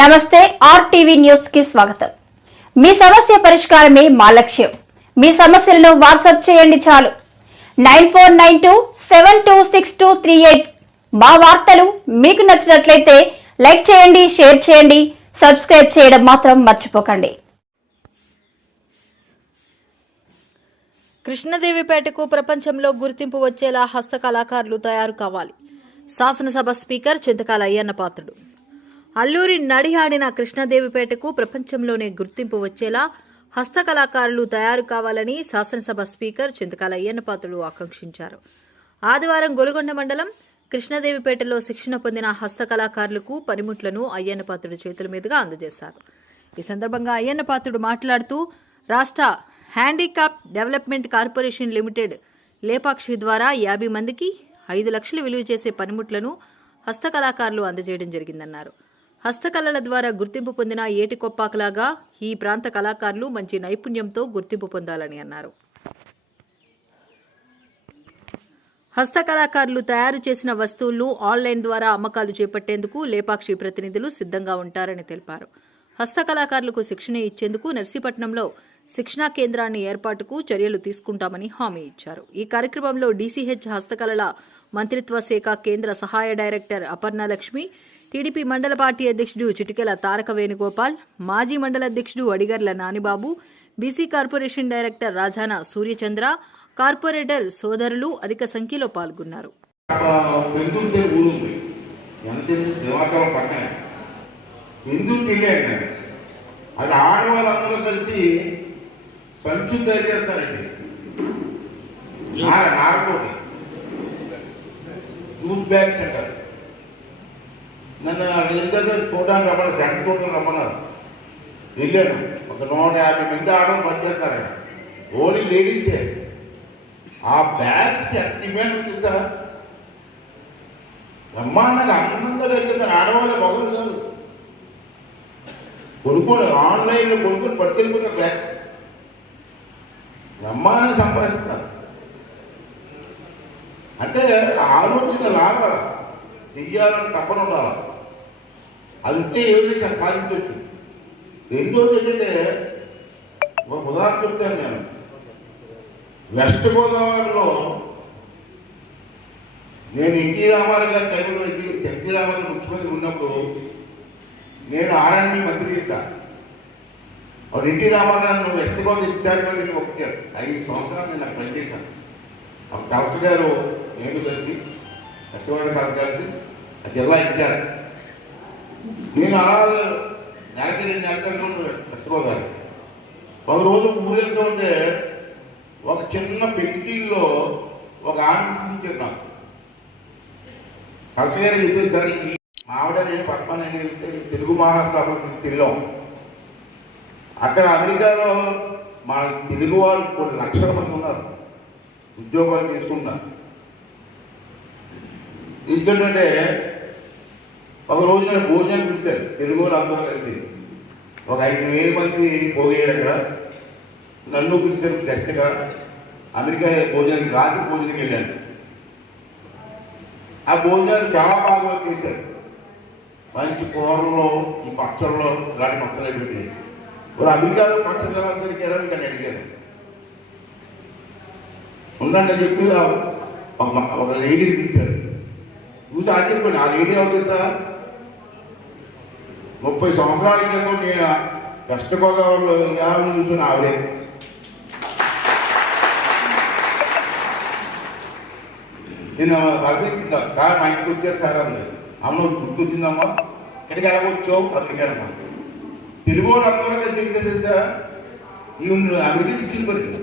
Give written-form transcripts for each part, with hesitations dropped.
నమస్తే RTV news కి స్వాగతం. మీ సమస్య పరిష్కారమే మా లక్ష్యం. మీ సమస్యలను వాట్సాప్ చేయండి చాలు. 9492726238. మా వార్తలు మీకు నచ్చినట్లయితే లైక్ చేయండి, షేర్ చేయండి, సబ్స్క్రైబ్ చేయడం మాత్రం మర్చిపోకండి. కృష్ణదేవిపేటకు ప్రపంచంలో గుర్తింపు వచ్చేలా హస్తకళాకారులు తయారు కావాలి. శాసనసభ స్పీకర్ చింతకాల అయ్యన్న పాత్రుడు. అల్లూరి నడియాడిన కృష్ణదేవిపేటకు ప్రపంచంలోనే గుర్తింపు వచ్చేలా హస్తకళాకారులు తయారు కావాలని శాసనసభ స్పీకర్ చింతకాల అయ్యన్న పాత్రుడు ఆకాంక్షించారు. ఆదివారం గొలుగొండ మండలం కృష్ణదేవిపేటలో శిక్షణ పొందిన హస్తకళాకారులకు పనిముట్లను అయ్యన్న పాత్రుడు చేతుల మీదుగా అందజేశారు. ఈ సందర్భంగా అయ్యన్న పాత్రుడు మాట్లాడుతూ రాష్ట్ర handicap development corporation limited Lepakshi ద్వారా 50 మందికి 5 లక్షలు విలువ చేసే పనిముట్లను హస్తకళాకారులు అందజేయడం జరిగిందన్నారు. హస్తకళల ద్వారా గుర్తింపు పొందిన ఏటి కొప్పాకలాగా ఈ ప్రాంత కళాకారులు మంచి నైపుణ్యంతో గుర్తింపు పొందాలని అన్నారు. హస్తకళాకారులు తయారు చేసిన వస్తువులను ఆన్లైన్ ద్వారా అమ్మకాలు చేపట్టేందుకు లేపాక్షి ప్రతినిధులు సిద్ధంగా ఉంటారని తెలిపారు. హస్తకళాకారులకు శిక్షణ ఇచ్చేందుకు నర్సీపట్నంలో శిక్షణా కేంద్రాన్ని ఏర్పాటుకు చర్యలు తీసుకుంటామని హామీ ఇచ్చారు. ఈ కార్యక్రమంలో డీసీహెచ్ హస్తకళల మంత్రిత్వ శాఖ కేంద్ర సహాయ డైరెక్టర్ అపర్ణలక్ష్మి, టీడీపీ మండల పార్టీ అధ్యక్షుడు చిటికెల తారక వేణుగోపాల్, మాజీ మండల అధ్యక్షుడు Adigarla Nanibabu, BC corporation director Rajana Suryachandra, corporator సోదరులు అధిక సంఖ్యలో పాల్గొన్నారు. జూట్ బ్యాగ్ సెంటర్ నన్ను చూడడానికి రమ్మన్నారు, సెంటర్ చూడడానికి రమ్మన్నారు. వెళ్ళాను. ఒక 150 మంది ఆడవాళ్ళు పనిచేస్తారు ఆయన, ఓన్లీ లేడీసే. ఆ బ్యాగ్స్కి ఎంత డిమాండ్ ఉంది సార్. బ్రహ్మాండంగా అందంగా జరిగేస్తారు. ఆడవాళ్ళే మగవాళ్ళు కాదు. కొనుక్కొని ఆన్లైన్లో కొనుక్కొని పట్టుకెళ్ళిపోయిన బ్యాగ్స్ బ్రహ్మాండంగా సంపాదిస్తున్నారు. అంటే ఆలోచన రావాలా, చెయ్యాలని తప్పన ఉండాలి. అది ఉంటే ఏదైనా సాధించవచ్చు. రెండోది ఏంటంటే, ఒక ఉదాహరణ చెప్తాను నేను. వెస్ట్ గోదావరిలో నేను ఎన్టీ రామారావు గారి టైంలో ఎన్టీ రామారావు ముఖ్యమంత్రి ఉన్నప్పుడు నేను ఆర్ఎండ్బి మంత్రి చేశాను. అప్పుడు ఎన్టీ రామారావు వెస్ట్ గోదావరి ఇన్ఛార్జ్ మంత్రి 5 సంవత్సరాలు నేను అక్కడ పనిచేశాను. అప్పుడు కలెక్టర్ గారు నేను కలిసి కష్టపడి కలిసి ఆ జిల్లా ఇచ్చారు. నేను అలా నెలకి 2 నెలలు కష్టపోతాను. 10 రోజులు ఊరెళ్తూ ఉంటే ఒక చిన్న పెయింటింగ్లో ఒక ఆమె చూపించారు నాకు. కలెక్టర్ గారు చెప్పారు, సార్ ఆవిడ నేను పద్మాన్ని తెలుగు మహాసభకు వెళ్ళాం. అక్కడ అమెరికాలో మా తెలుగు వాళ్ళు కొన్ని లక్షల మంది ఉన్నారు, ఉద్యోగాలు తీసుకుంటున్నారు. తీసుకుంటుంటే ఒక రోజు నేను భోజనం పిలిచాను. తెలుగు వాళ్ళు అందరూ కలిసి ఒక 5,000 మంది పోయారు. అక్కడ నన్ను పిలిచారు గెస్ట్గా. అమెరికా భోజనానికి, రాత్రి భోజనానికి వెళ్ళాను. ఆ భోజనాలు చాలా బాగా చేశారు. మంచి కూరలో, ఈ పచ్చళ్ళలో, ఇలాంటి పచ్చళ్ళు పెట్టి మరి అమెరికాలో పచ్చళ్ళు ఎలా దొరికారో ఇక్కడ అడిగాను. ఉండండి అని చెప్పి ఒక లేడీని పిలిచారు. చూసి ఆశ్చర్యపోయింది. ఆ లేడీ అవుతుంది సార్, 30 సంవత్సరాల క్రితం నేను వెస్ట్ గోదావరిలో చూసిన ఆవిడే. నేను వర్ణించిందా, సార్ మా ఇంటికి వచ్చారు సార్ అన్నది. అమ్మ గుర్తొచ్చిందమ్మా, ఇక్కడికి ఎలా వచ్చావు? అమెరికానమ్మా. తెలుగు వాళ్ళు అందరూ కలిసి సార్ ఈ అమెరికా తీసుకెళ్ళిపోయింది.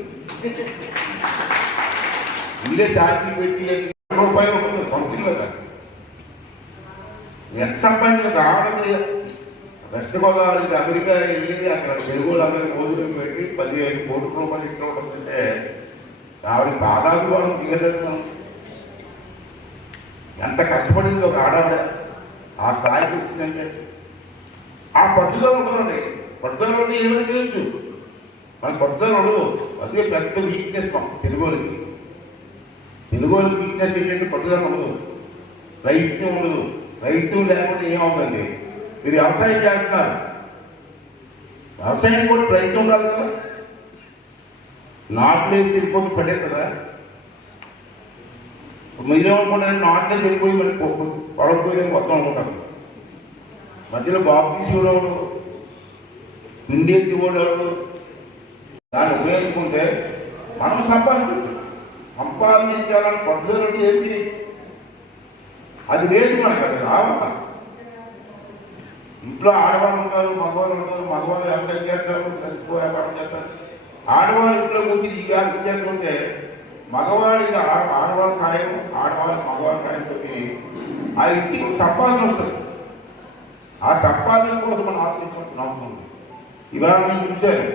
ఇదే ఛార్జీలు పెట్టి రూపాయలు సంథింగ్ కదా. ఎంత సంపాదించిన రావడం వెస్ట్ గోదావరికి అమెరికా వెళ్ళి అక్కడ తెలుగు వాళ్ళందరికీ భోజనం పెట్టి 15 కోట్ల రూపాయలు ఇక్కడ ఉంటుందంటే ఆవిడ పాదాలు కూడా తీయలేదు. ఎంత కష్టపడింది ఒక ఆడవాడ ఆ స్థాయికి వచ్చిందంటే ఆ పట్టుదల ఉండదండి. పట్టుదల ఉంటే ఏమైనా చేయొచ్చు. మనకు పట్టుదల ఉండదు. అదే పెద్ద వీక్నెస్ తెలుగు వాళ్ళకి. తెలుగు వాళ్ళకి వీక్నెస్ ఏంటంటే పట్టుదల ఉండదు, రైతు ఉండదు. రైతు లేకపోతే ఏమవుతుంది? మీరు వ్యవసాయం చేస్తున్నారు, వ్యవసాయం కూడా ప్రయత్నం ఉండాలి కదా. నాట్లేసి వెళ్ళిపోతే పడే కదా. మీరేమనుకుంటారంటే నాట్లేసి వెళ్ళిపోయి మరి పొరపోయి మొత్తం అనుకుంటారు. మధ్యలో బాబు తీసేవాడు, నిండేసి ఇవ్వడాడు. దాన్ని ఉపయోగించుకుంటే మనం సంపాదించవచ్చు. సంపాదించాలని పట్టుదల ఏంటి, అది లేదు మనకు, అది రావాలి. ఇంట్లో ఆడవాళ్ళు ఉంటారు, మగవాళ్ళు ఉంటారు. మగవాళ్ళు వ్యవసాయం చేస్తారు, వ్యాపారం చేస్తారు. ఆడవాళ్ళు ఇంట్లో కూర్చుని ఈ వ్యాపారం చేస్తుంటే మగవాడికి ఆడవాళ్ళ సాయం, ఆడవాళ్ళ మగవాళ్ళ సాయంతో ఆ ఇంటికి ఒక సంపాదన వస్తుంది. ఆ సంపాదన కోసం మనం ఆలోచించాల్సిన అవసరం ఉంది. ఇవాళ నేను చూశాను,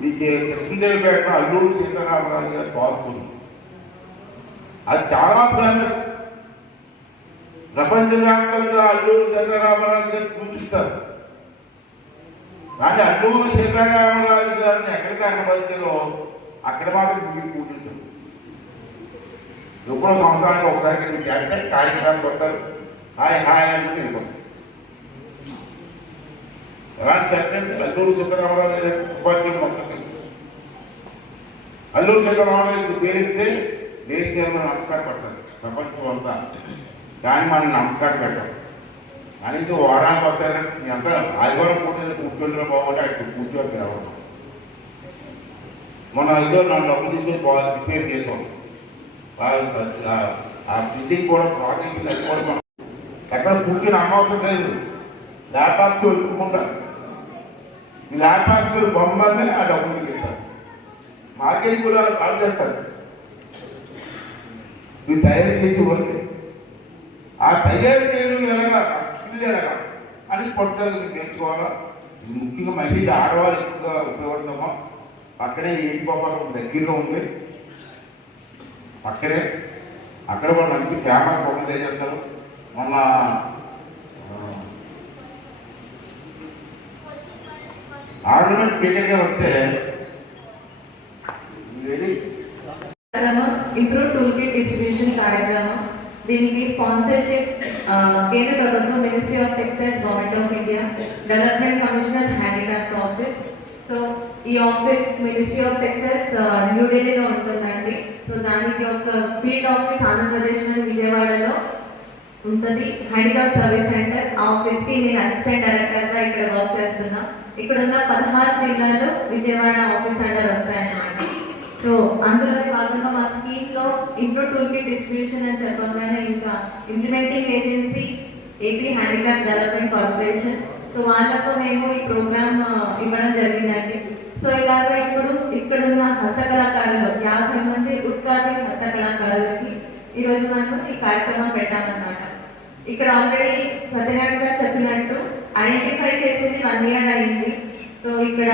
మీకు కృష్ణదేవిపేట అల్లూరు సీతారామరాజు గారి పార్క్ ఉంది. అది చాలా ఫేమస్. ప్రపంచవ్యాప్తంగా అల్లూరు సీతారామరాజు గారిని పూజిస్తారు. కానీ అల్లూరు సీతారామరాజు గారిని ఎక్కడికి అనుభవించారో అక్కడ మాత్రం మీరు పూజించారు. ఎప్పుడో సంవత్సరానికి ఒకసారి మీకు అంటే కార్యక్రమానికి వస్తారు, హాయ్ హాయ్ అనుకుంటే వెళ్ళిపోతారు. ఎలాంటి సెకండ్ అల్లూరు సీతారామరాజు గారి ఉపాధ్యాయులు మొత్తం తెలుసు. అల్లూరు సీతారామరాజు పేరెత్తే దేశీయ నమస్కారం పడతారు ప్రపంచం అంతా. కానీ మనం నమస్కారం పెట్టాం. కనీసం వారానికి ఒకసారి ఎంత ఆదివారం పూట కూర్చుంటే బాగుంటే అక్కడ కూర్చోవాలి రావడం. మొన్న ఏదో నన్ను డబ్బులు తీసుకొని బాగా రిపేర్ చేసాం. ఆ బిల్డింగ్ కూడా ప్రాజెక్ట్ అయిపోవడం ఎక్కడ కూర్చొని అమ్మవసరం లేదు. ల్యాప్టాప్స్ వెతుక్కుంటా, ఈ ల్యాప్టాప్స్ బొమ్మనే ఆ డబ్బులు ఇస్తారు. మార్కెట్ కూడా కాల్ చేస్తారు, ఇవి తయారు చేసి ఇవ్వండి. ఆ తయారు చేయడం ఎలాగా, స్కిల్ ఎలాగా అని పట్టుదల నేర్చుకోవాలా. ఇది ముఖ్యంగా మహిళ ఆడవాళ్ళు ఎక్కువగా ఉపయోగపడతామా. అక్కడే ఏంటి గోపాలం దగ్గరలో ఉంది, అక్కడే అక్కడ కూడా మంచి ఫేమస్ బొమ్మ తయారు. మొన్న ఆర్డినెన్స్ స్పీకర్గా వస్తే ఇంప్రూవ్ టూల్ కిట్ డిస్ట్రిబ్యూషన్ కార్యక్రమం. దీనికి స్పాన్సర్షిప్ కేంద్ర ప్రభుత్వం, ministry of textiles, government of India, development commissioner handicrafts office. So ఈ ఆఫీస్ మినిస్ట్రీ ఆఫ్ టెక్స్టైల్స్ న్యూఢిల్లీలో ఉంటుందండి. సో దానికి ఒక ఫీల్డ్ ఆఫీస్ ఆంధ్రప్రదేశ్లో విజయవాడలో ఉంటుంది. హ్యాండిక్రాఫ్ట్ సర్వీస్ సెంటర్ ఆఫీస్కి నేను అసిస్టెంట్ డైరెక్టర్గా ఇక్కడ వర్క్ చేస్తున్నా. ఇక్కడ ఉన్న 16 జిల్లాలు విజయవాడ ఆఫీస్ అండర్ వస్తాయన్నమాట. సో అందులో భాగంగా మా స్కీమ్లో ఇంప్రూవ్ టూల్ కిట్ డిస్ట్రిబ్యూషన్ అని చెప్పగానే ఇంకా implementing agency AP handicraft development corporation, so వాళ్ళతో మేము ఈ ప్రోగ్రామ్ ఇవ్వడం జరిగిందండి. సో ఇలాగా ఇప్పుడు ఇక్కడున్న హస్తకళాకారులు 50 మంది ఉత్కారి హస్తకళాకారులకి ఈరోజు మనం ఈ కార్యక్రమం పెట్టామన్నమాట. ఇక్కడ ఆల్రెడీ సత్యనారాయణ గారు చెప్పినట్టు ఐడెంటిఫై చేసింది 1 year అయింది. సో ఇక్కడ